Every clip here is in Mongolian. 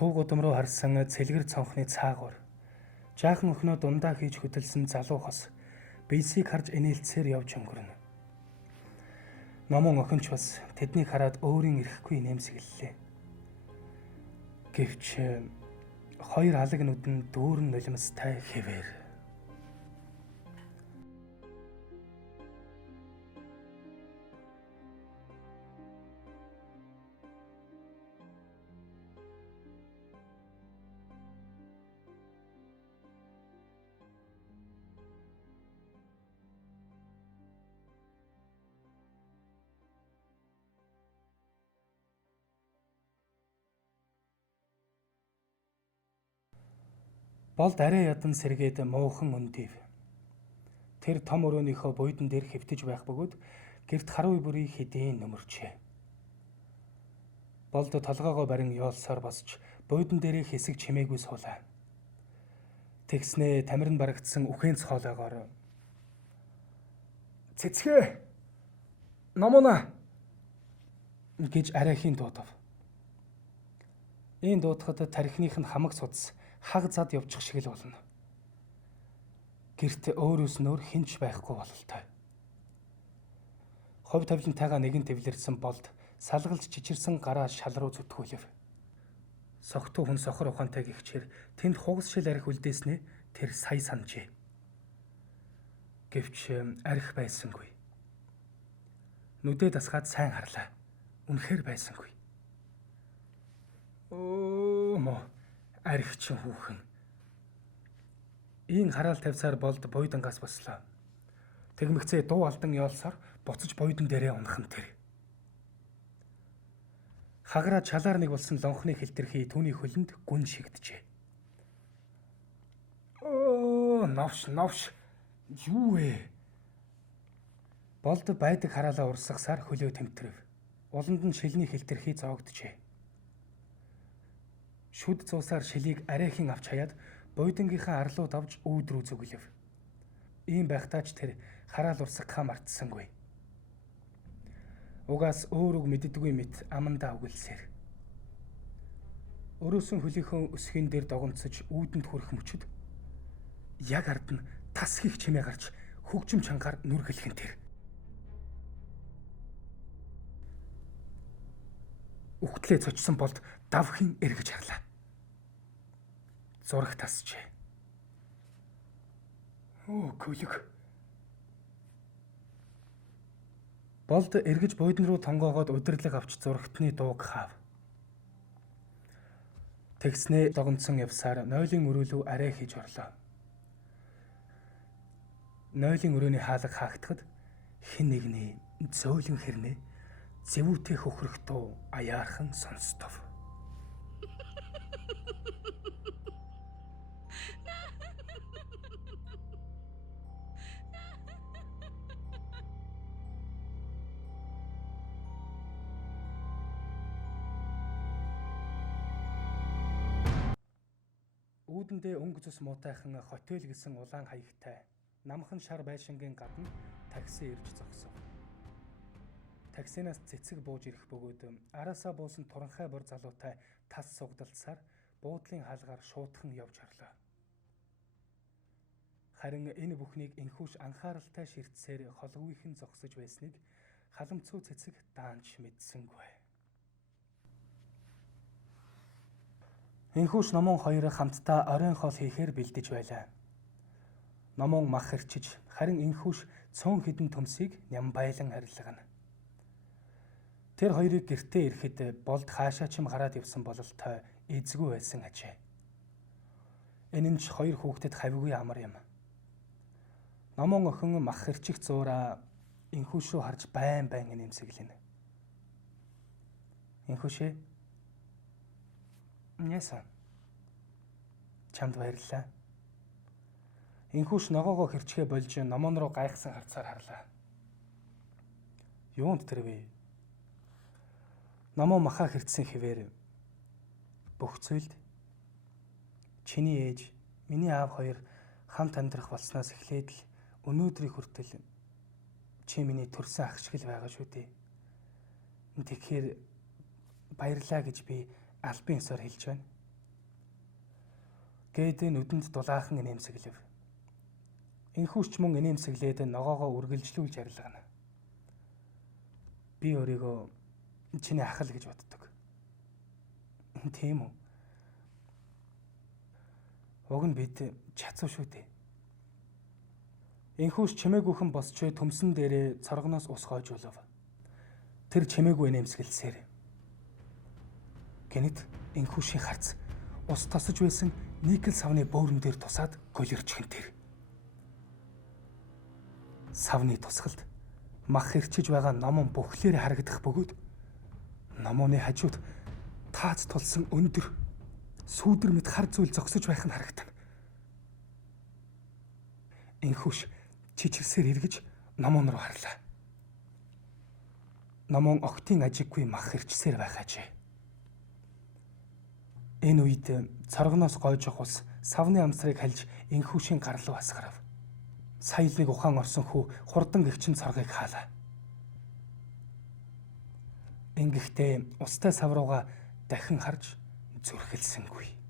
Төв гудам руу харсан цэлгэр цонхны цаагуур. Жаахан өхнөө дундаа хийж хөдөлсөн залуу хос биесийг харж инээлцээр явж өнгөрнө. Номон охинч бас тэднийг хараад өөрийн ирэхгүй нэмсэглэлээ. Гэвч хоёр алаг нүдэн дүүрэн нулимстай хэвээр. Болд арай ядан сэргээд муухан өндийв. Тэр том өрөөнийхөө буйдан дээр хэвтэж байх бөгөөд гэрт харуу бүрий хэдийн нөмөрчээ. Болд толгоогоо барин ёолсоор босч буйдан дээрээ хэсэг чимээгүй суулаа. Тэгснээ тамирын барагдсан үхэнц хоолойгоор "Цэцгээ! Номоно!" гэж арайхийн дуудав. Ийм дуудахад тархиных нь хамаг судас хаг зад явчих шиг л болно. Гэрт өөрөөс нөр хинч байхгүй бололтой. Ховь тавилантайгаа нэгэн тэвлэрсэн Болд салгалж чичирсэн гараа шал руу зүтгүүлэв. Согтуу хүн сохор ухаантай гихчээр тэнд хугас шил арх үлдээснээ тэр сая санджээ. Гэвч арх байсангүй. Нүдээ дасгаад сайн харлаа. Үнэхээр байсангүй. Moo архичин хүүхэн. Ийн хараал тавьсаар Болд буйдангаас бослоо. Тэгмэгцээ дуу алдан ёолсоор буцаж буйдан дээрээ унахан тэр. Хаграа чалаар нэг болсон лонхны хэлтэрхий түүний хөлөнд гүн шигдэжээ. Новш. Юу вэ? Болд байдаг хараалаа урсгасаар хөлөө тэмтрэв. Уланд нь шилний хэлтэрхий зоогджээ. Шүд цуусаар шилийг арайхийн авч хаяад буйдангийнхаа арлууд авч үүд рүү зүглэв. Ийм байхдаа ч тэр хараал урсгахаа мартсангүй. Угаас өөр үг мэддэггүй мэт амандаа үгэлсээр. Өрөөсөн хөлийнхөө өсгийн дээр догонцож үүдэнд хүрэх мөчөд яг ард нь тас хийх чимээ гарч хөгжим чангаар нүргэлхэн тэр. Үхтлээ цочсон Болд давхин эргэж харлаа. Зураг тасчээ. Гөлөг. Болд эргэж буйдан руу тонгоогоод удирлаг авч зурагтны дууг хаав. Тэгснээ догонцсон явсаар нойлын өрөөлөв арай хийж орлоо. Нойлын өрөөний хаалга хаагдахад хэн нэгний зөөлөн хэрнээ зэвүүтэй хөхрөх дуу аяархан сонстов. Үүдэндээ өнгө цус муутайхан хотел гэсэн улаан хаягтай намхан шар байшингийн гадна такси ирж зогсов. Таксинаас цэцэг бууж ирэх бөгөөд араасаа буусан туранхай бор залуутай тас сугдалцсаар буудлын хаалгаар шуудхан явж орлоо. Харин энэ бүхнийг энхүүш анхааралтай ширтсээр холгүйхэн зогсож байсныг халамцуу цэцэг даанч мэдсэнгүй. Энхүүш номон хоёр хамтдаа оройн хоол хийхээр бэлдэж байлаа. Номон мах хэрчиж, харин энхүүш цөөн хідэн төмсийг ням байлан харилгана. Тэр хоёрыг гэртээ ирэхэд Болд хаашаа ч юм гараад явсан бололтой эзгүй байсан ажээ. Энэ нь ч хоёр хүүхдэд хавьгүй амар юм. Номон охин мах хэрчих зуураа энхүүш рүү харж байн нэмсэглэнэ. Энхүүшээ. Яасан. Чамд баярлалаа. Энхүүш ногоогоо хэрчгээ болж номон руу гайхсан харцаар харлаа. Юунд тэр вэ? Номоо махаа хэрцсэн хэвээр бүх зүйлд чиний ээж, миний аав хоёр хамт амьдрах болсноос эхлээд л өнөөдрийг хүртэл чи миний төрсөн ах шиг л байгаа шүү дээ. Тэгэхээр баярлаа гэж би албан ёсоор хэлж байна. Гээд нүдэнд дулаахан инээмсэглэв. Энхүүч мөн инээмсэглээд ногоогоо үргэлжлүүлж арилгана. Би өөрийгөө чиний ах л гэж боддог. Тийм үү? Уг нь бид чацуу шүү дээ. Энхүүч чимээгүйхэн босч төмсөн дээрээ цоргоноос ус гоож улав. Тэр чимээгүй инээмсэглэсээр. Гэнэт энхүүшийн харц ус тосож байсан никел савны бөөрөн дээр тусаад голирчхэн тэр. Савны тусгалд мах хэрчиж байгаа номон бүхлээр харагдах бөгөөд номооны хажууд таац тулсан өндөр сүүдэр мэт хар зүйл зогсож байх нь харагдана. Энхүүш чичирсээр эргэж номон руу харлаа. Номон октын ажиггүй мах хэрчсээр байх ажээ. Энэ үед цоргоноос гойжих ус савны амсрыг хальж энхүүшийн гар руу хасгарав. Саялныг ухаан орсон хүү хурдан гэгчин цоргыг хаалаа. Ингэхдээ устай сав руугаа дахин харж зүрхэлсэнгүй.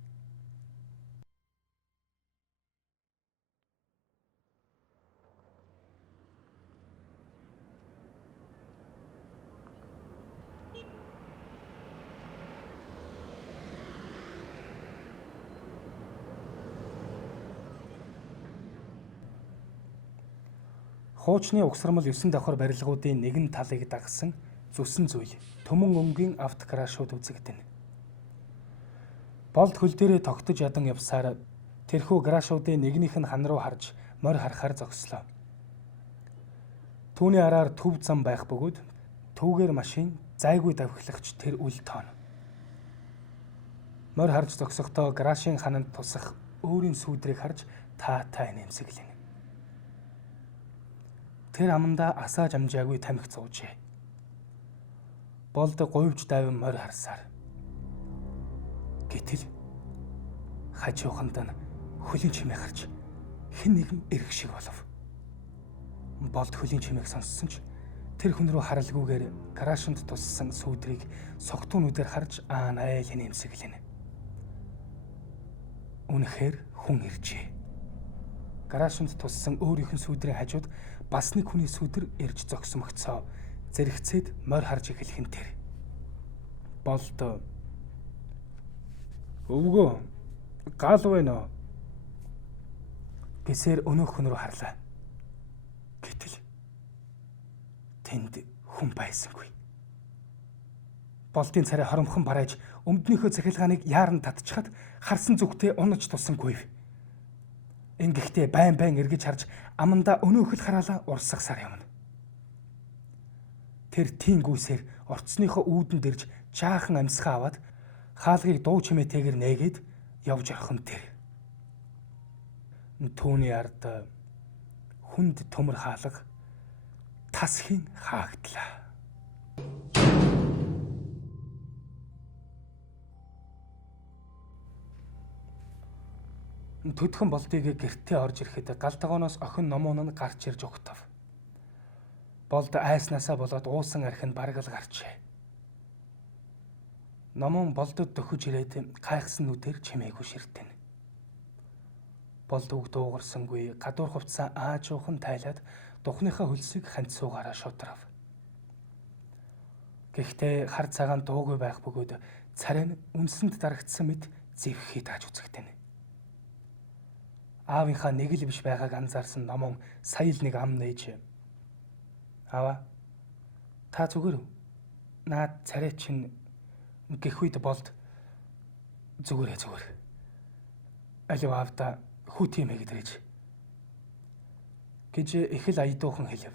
Хуучны угсармал 9 давхар барилгуудын нэгэн талыг дагсан зүсэн зүйл төмөн өнгийн автокрашууд үзэгдэнэ. Болд хөл дээрээ тогтож ядан явсаар тэрхүү гарашуудын нэгнийх нь хан руу харж морь харахаар зогслоо. Түүний араар төв зам байх бөгөөд түүгээр машин зайгүй давхилагч тэр үл тооно. Морь харж зогсохдоо гарашийн хананд тусах өөрийн сүүдрийг харж таатай нэмсэглэнэ. Тэр амандаа асааж амжаагүй тамхи цуужээ. Болд говьж давин морь харсаар. Гэтэл хажууханд нь хөлийн чимээ гарч хэн нэгэн эрэх шиг болов. Болд хөлийн чимээг сонссон ч тэр хүн рүү харалгүйгээр гарашинд туссан сүүдрийг согтуунуудаар харж айл нэмсэглэнэ. Үнэхээр хүн иржээ. Гарашинд туссан өөрийнх нь сүүдрийн хажууд бас нэг хүний сүдэр ирж зогсомогцоо зэрэгцээд морь харж эхлэх нь тэр. Болд өвгөө гал байна гэсээр өнөөх хүн рүү харлаа. Гэтэл тэнд хүн байсангүй. Болдын царай хоромхон барайж өмднийхөө захилгааныг яаран татчихад харсан зүгтээ унаж тусангүй. Ингэхдээ байн эргэж харж амандаа өнөөхөл хараалаа урсгасаар явна. Тэр тийм гүйсээр орцсныхоо үүдэн дэрж жаахан амьсгаа аваад хаалгыг дуу чимээтэйгэр нээгээд явж орхон тэр. Түүний ард хүнд төмөр хаалга тасхийн хаагдлаа. Төдхөн болдыг гэртээ орж ирэхэд гал тогооноос охин номон нь гарч ирж өгтөв. Болд айснаасаа болоод уусан архинд бараг л гарчээ. Номон болдод дөхөж ирээд гайхсан нүдээр чимээгүй ширтэнэ. Болд үг дуугарсангүй гадуур хувцсан аажуухан тайлаад духныхаа хөлсийг ханцуугаараа шудрав. Гэхдээ хар цагаан дуугүй байх бөгөөд царай нь үнсэнд дарагдсан мэт зэвхий тааж үзэгдэнэ. Аавынхаа нэг л биш байгааг анзаарсан номон сая л нэг ам нээж. Аваа. Та зүгээр үү? Наад царай чинь гэх үед болд зүгээр. Алив аавда хүүт юм ээ гэж их л аядуухан хэлв.